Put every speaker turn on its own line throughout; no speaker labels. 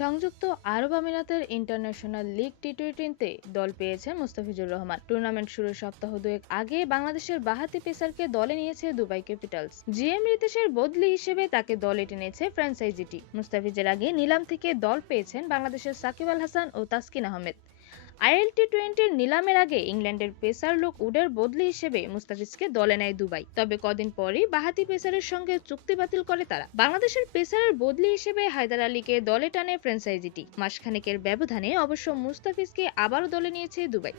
সংযুক্ত আরব আমিরাতের international league T টোয়েন্টিতে দল পেয়েছেন মুস্তাফিজুর রহমান। টুর্নামেন্ট শুরুর সপ্তাহ দুয়েক আগে বাংলাদেশের বাহাতি পেসারকে দলে নিয়েছে দুবাই ক্যাপিটালস। জিএম রিতেশের বদলি হিসেবে তাকে দলে টেনেছে ফ্র্যাঞ্চাইজিটি মুস্তাফিজের আগে নিলাম থেকে দল পেয়েছেন বাংলাদেশের সাকিব আল হাসান ও তাসকিন আহমেদ। আইএল টি টোয়েন্টির নিলামের আগে ইংল্যান্ডের পেসার লোক উডের বদলি হিসেবে মুস্তাফিজকে দলে নেয় দুবাই। তবে কদিন পরই বাহাতি পেসারের সঙ্গে চুক্তি বাতিল করে তারা। বাংলাদেশের পেসারের বদলি হিসেবে হায়দার আলীকে দলে টানে ফ্র্যাঞ্চাইজিটি। মাসখানেকের ব্যবধানে অবশ্য মুস্তাফিজকে আবারও দলে নিয়েছে দুবাই।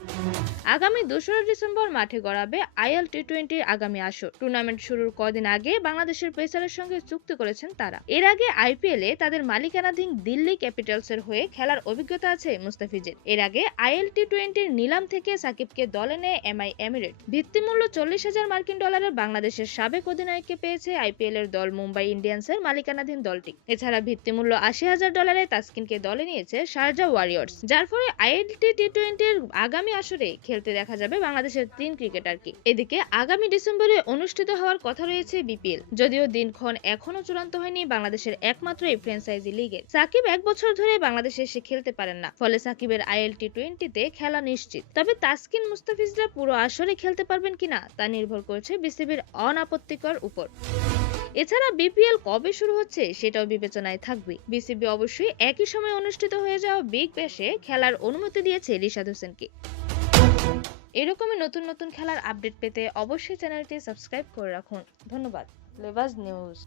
আগামী দোসরা ডিসেম্বর মাঠে গড়াবে আইএল টি টোয়েন্টির আগামী আসর। টুর্নামেন্ট শুরুর কদিন আগে বাংলাদেশের পেসারের সঙ্গে চুক্তি করেছেন তারা। এর আগে আইপিএলে তাদের মালিকানাধীন দিল্লি ক্যাপিটালসের হয়ে খেলার অভিজ্ঞতা আছে মুস্তাফিজের। এর আগে আইএল টি টোয়েন্টির নিলাম থেকে সাকিবকে দলে নেয় এমআই এমিরেট। ভিত্তিমূল্য চল্লিশ হাজার মার্কিন ডলারের বাংলাদেশের সাবেক অধিনায়ককে পেয়েছে আইপিএল এর দল মুম্বাই ইন্ডিয়ান্সের মালিকানাধীন দলটি। এছাড়া ভিত্তিমূল্য আশি হাজার ডলারে তাসকিনকে দলে নিয়েছে শারজা ওয়ারিয়র্স। যার ফলে আইএলটি টি টি টোয়েন্টির আগামী আসরে খেলতে দেখা যাবে বাংলাদেশের তিন ক্রিকেটারকে। এদিকে আগামী ডিসেম্বরে অনুষ্ঠিত হওয়ার কথা রয়েছে বিপিএল। যদিও দিনক্ষণ এখনও চূড়ান্ত হয়নি বাংলাদেশের একমাত্র এই ফ্র্যাঞ্চাইজি লিগে। সাকিব এক বছর ধরে বাংলাদেশে এসে খেলতে পারেন না। ফলে সাকিবের আইএল টি টোয়েন্টিতে খেলা নিশ্চিত। তবে তাসকিন মুস্তাফিজরা পুরো আসরে খেলতে পারবেন কিনা তা নির্ভর করছে বিসিবির অনাপত্তিকর উপর। এছাড়া বিপিএল কবে শুরু হচ্ছে সেটাও বিবেচনায় থাকবে। বিসিবি অবশ্যই একই সময় অনুষ্ঠিত হয়ে যাওয়া বিগ ব্যাশে খেলার অনুমতি দিয়েছে রিশাদ হোসেনকে। এরকমই নতুন নতুন খেলার আপডেট পেতে অবশ্যই চ্যানেলটি সাবস্ক্রাইব করে রাখুন। ধন্যবাদ। লেবাস নিউজ।